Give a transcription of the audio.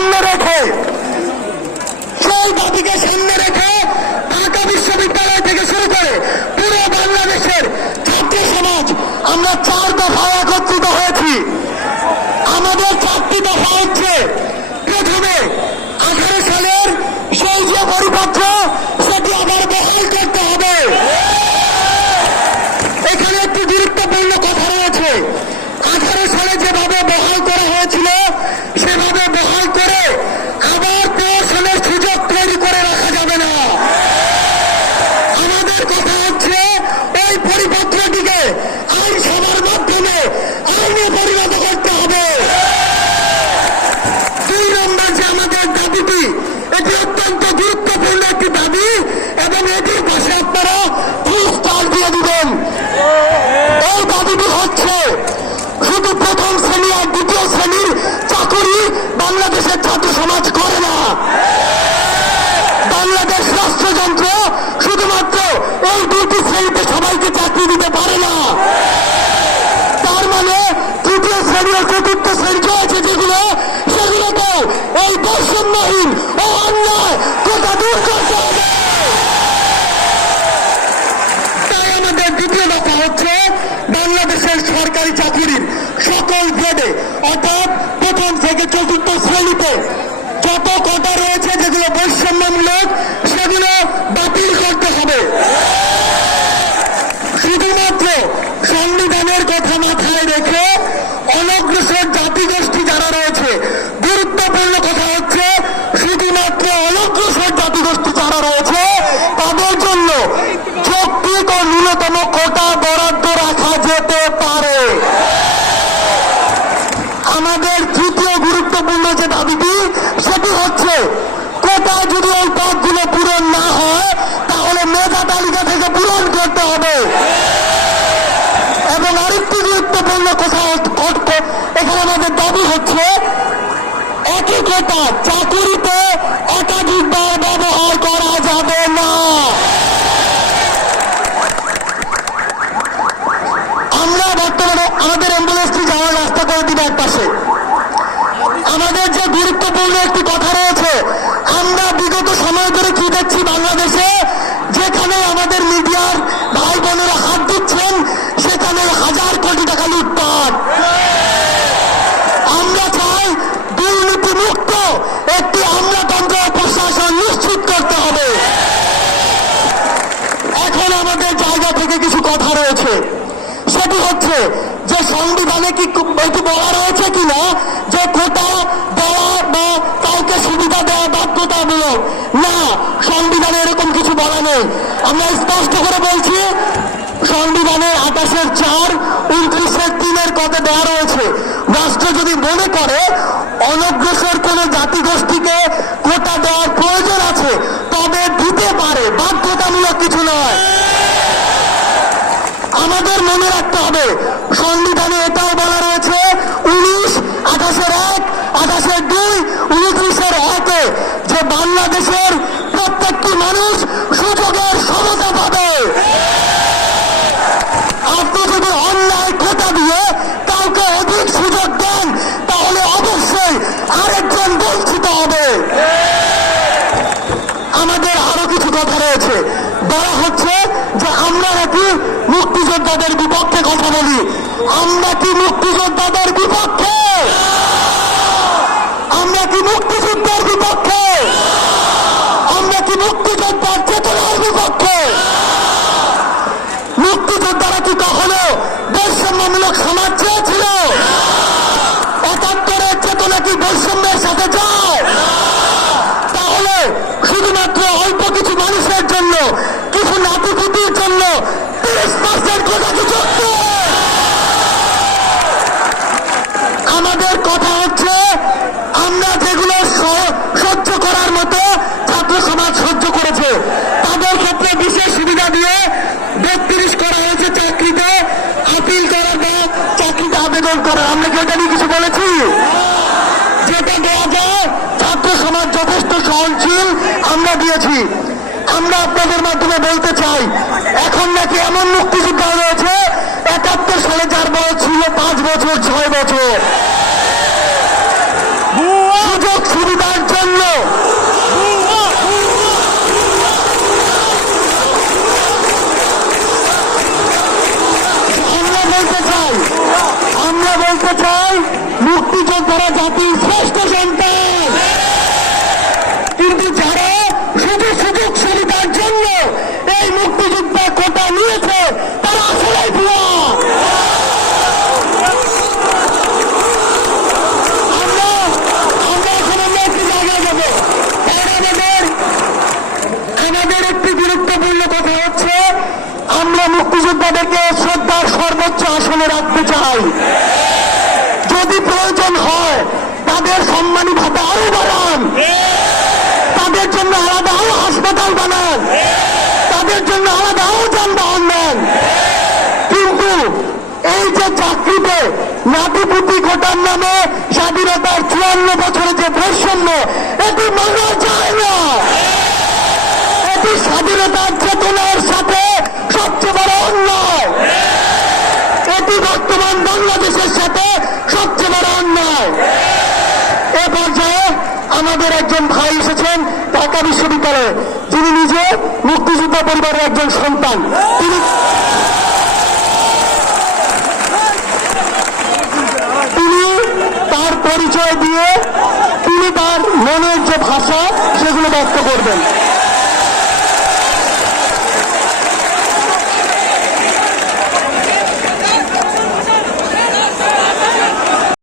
সামনে রেখে। সেই দাবিকে বাংলাদেশের ছাত্র সমাজ করে না। বাংলাদেশ রাষ্ট্রযন্ত্র শুধুমাত্র এই দুটি শ্রেণীতে সবাইকে চাকরি দিতে পারে না। তার মানে তৃতীয় শ্রেণি ও চতুর্থ শ্রেণি রয়েছে যেগুলো সেগুলোকে এই বৈষম্যহীন ও অন্যায় কোথা দূর করতে হবে তাই আমাদের দ্বিতীয় দফা হচ্ছে বাংলাদেশের সরকারি চাকুরির সকল গ্রেডে অর্থাৎ প্রথম থেকে চতুর্থ শ্রেণীতে যত কোটা রয়েছে যেগুলো বৈষম্যমূলক সেগুলো বাতিল করতে হবে শুধুমাত্র সংবিধানের কথা মাথায় রেখে অনগ্রসর জাতিগোষ্ঠী যারা রয়েছে, গুরুত্বপূর্ণ কথা হচ্ছে, শুধুমাত্র অনগ্রসর জাতিগোষ্ঠী যারা রয়েছে, তাদের জন্য যৌক্তিক ও ন্যূনতম কোটা বরাদ্দ রাখা যেতে পারে আমাদের তৃতীয় গুরুত্বপূর্ণ যে দাবিটি সেটি হচ্ছে কোটা যদি ওই পদগুলো পূরণ না হয় তাহলে মেধা তালিকা থেকে পূরণ করতে হবে এবং আরেকটি গুরুত্বপূর্ণ কথা হচ্ছে, এখানে আমাদের দাবি হচ্ছে একই কোটা চাকুরিতে একাধিকবার ব্যবহার করা যাবে না। আমরা বর্তমানে আমাদের অ্যাম্বুলেন্সটি যাওয়ার রাস্তা করে দিবে এক পাশে। আমাদের যে গুরুত্বপূর্ণ একটি কথা রয়েছে আমরা বিগত সময় ধরে কি দেখছি বাংলাদেশে? যেখানে আমাদের মিডিয়ার ভাই বোনেরা হাত দিচ্ছেন সেখানে হাজার কোটি টাকা লুটপাট আমরা চাই দুর্নীতি মুক্ত একটি আমলাতন্ত্র প্রশাসন নিশ্চিত করতে হবে এখন আমাদের জায়গা থেকে কিছু কথা রয়েছে। সেটি হচ্ছে যে সংবিধানে কি এটি বলা রয়েছে কিনা, যে কোটা দেওয়া বা কাউকে সুবিধা দেওয়া বাধ্যতামূলক। না, সংবিধানে এরকম কিছু বলা নেই। আমরা স্পষ্ট করে বলছি সংবিধানের আকাশের চার, উনত্রিশের তিনের কথা দেওয়া রয়েছে। রাষ্ট্র যদি মনে করে, অনগ্রসর কোন জাতিগোষ্ঠীকে কোটা দেওয়ার প্রয়োজন আছে তবে দিতে পারে বাধ্যতামূলক কিছু নয় আমাদের মনে রাখতে হবে। সংবিধানে এটাও বলা রয়েছে, উনিশ, আঠাশের এক, আঠাশের দুই, উনত্রিশের একে যে বাংলাদেশের প্রত্যেকটি মানুষ সুযোগের সমতা পাবে। আপনি যদি অন্যায় কোটা দিয়ে কাউকে অধিক সুযোগ দেন, তাহলে অবশ্যই আরেকজন বঞ্চিত হবে। আমাদের আরও কিছু কথা রয়েছে। বলা হচ্ছে যে আমরা নাকি মুক্তিযোদ্ধাদের বিপক্ষে কথা বলি। আমরা কি মুক্তিযোদ্ধাদের বিপক্ষে? আমরা কি মুক্তিযুদ্ধের বিপক্ষে? আমরা কি মুক্তিযোদ্ধার চেতনার বিপক্ষে? মুক্তিযোদ্ধারা কি কখনো বৈষম্যমূলক সমাজ চেয়েছিল? একাত্তরের চেতনা কি বৈষম্যের সাথে যায়? তাহলে শুধুমাত্র অল্প কিছু মানুষের জন্য, কিছু নাতিপুতির জন্য তিরিশ আমাদের কথা হচ্ছে, আমরা যেগুলো সহ্য করার মতো ছাত্র সমাজ সহ্য করেছে, তাদের ক্ষেত্রে বিশেষ সুবিধা দিয়ে বত্রিশ করা হয়েছে চাকরিতে, আপিল করার বা চাকরিতে আবেদন করার। আমরা কি ওটা নিয়ে কিছু বলেছি? যেটা দেওয়া যায়, ছাত্র সমাজ যথেষ্ট সহনশীল, আমরা দিয়েছি। আমরা আপনাদের মাধ্যমে বলতে চাই এখন নাকি এমন মুক্তিযোদ্ধা রয়েছে, একাত্তর সালে যার বয়স ছিল পাঁচ বছর, ছয় বছর। সুযোগ সুবিধার জন্য। আমরা বলতে চাই, আমরা বলতে চাই, মুক্তিযোদ্ধারা জাতির শ্রেষ্ঠ সন্তান কিন্তু যারা শুধু সুযোগ সুবিধার জন্য এই মুক্তিযোদ্ধা কোটা নিয়েছে তারা আসলে ভুয়া আমরা আমরা এখন আমরা একটি জায়গায় যাব তার আমাদের আমাদের একটি গুরুত্বপূর্ণ কথা হচ্ছে আমরা মুক্তিযোদ্ধাদেরকে শ্রদ্ধার সর্বোচ্চ আসনে রাখতে চাই। যদি প্রয়োজন হয়, তাদের সম্মানী ভাতা আরও বাড়ান। তাদের জন্য আলাদাও হাসপাতাল বানান। তাদের জন্য আলাদাও যানবাহন নেন। কিন্তু এই যে চাকরিতে নাতিপুতি ঘটার নামে স্বাধীনতার চুয়ান্ন বছরে যে বৈষম্য, এটি মানা যায় না। এটি স্বাধীনতার চেতনার সাথে সবচেয়ে বড় অন্যায়। এটি বর্তমান বাংলাদেশের সাথে সবচেয়ে বড় অন্যায়। এ পর্যায়ে আমাদের একজন ভাই এসেছেন ঢাকা বিশ্ববিদ্যালয়ে। যিনি নিজে মুক্তিযোদ্ধা পরিবারের একজন সন্তান। তিনি তিনি তার পরিচয় দিয়ে তিনি তার মনের যে ভাষা, সেগুলো ব্যক্ত করবেন।